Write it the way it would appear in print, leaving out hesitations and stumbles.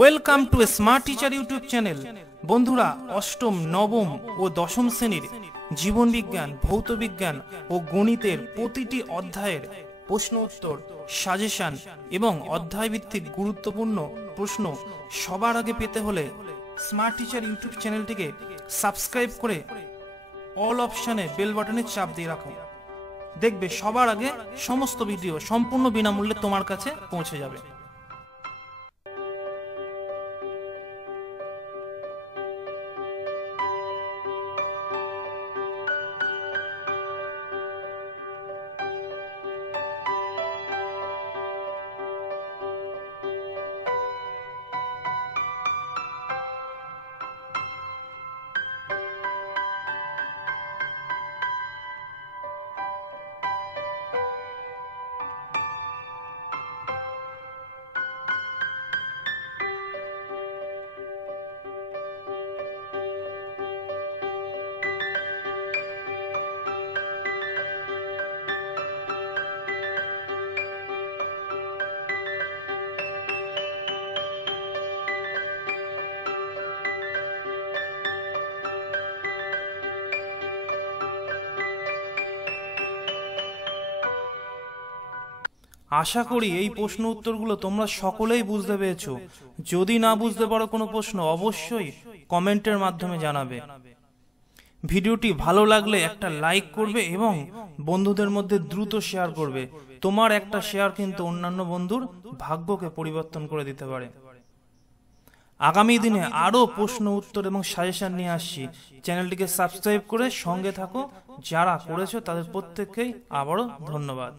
Welcome to smart teacher YouTube channel. বন্ধুরা, অষ্টম, নবম ও দশম শ্রেণীর জীবন বিজ্ঞান, ভৌত বিজ্ঞান ও গণিতের প্রতিটি অধ্যায়ের প্রশ্ন উত্তর, সাজেশন এবং অধ্যায় ভিত্তিক গুরুত্বপূর্ণ প্রশ্ন সবার আগে পেতে হলে স্মার্ট টিচার ইউটিউব চ্যানেলটিকে সাবস্ক্রাইব করে অল অপশানে বেল বাটনে চাপ দিয়ে রাখো। দেখবে সবার আগে সমস্ত ভিডিও সম্পূর্ণ বিনামূল্যে তোমার কাছে পৌঁছে যাবে। আশা করি এই প্রশ্ন উত্তরগুলো তোমরা সকলেই বুঝতে পেরেছো। যদি না বুঝতে পারো কোনো প্রশ্ন, অবশ্যই কমেন্টের মাধ্যমে জানাবে। ভিডিওটি ভালো লাগলে একটা লাইক করবে এবং বন্ধুদের মধ্যে দ্রুত শেয়ার করবে। তোমার একটা শেয়ার কিন্তু অন্যান্য বন্ধুর ভাগ্যকে পরিবর্তন করে দিতে পারে। আগামী দিনে আরো প্রশ্ন উত্তর এবং সাজেশন নিয়ে আসছি। চ্যানেলটিকে সাবস্ক্রাইব করে সঙ্গে থাকো। যারা করেছো তাদের প্রত্যেককেই আবারও ধন্যবাদ।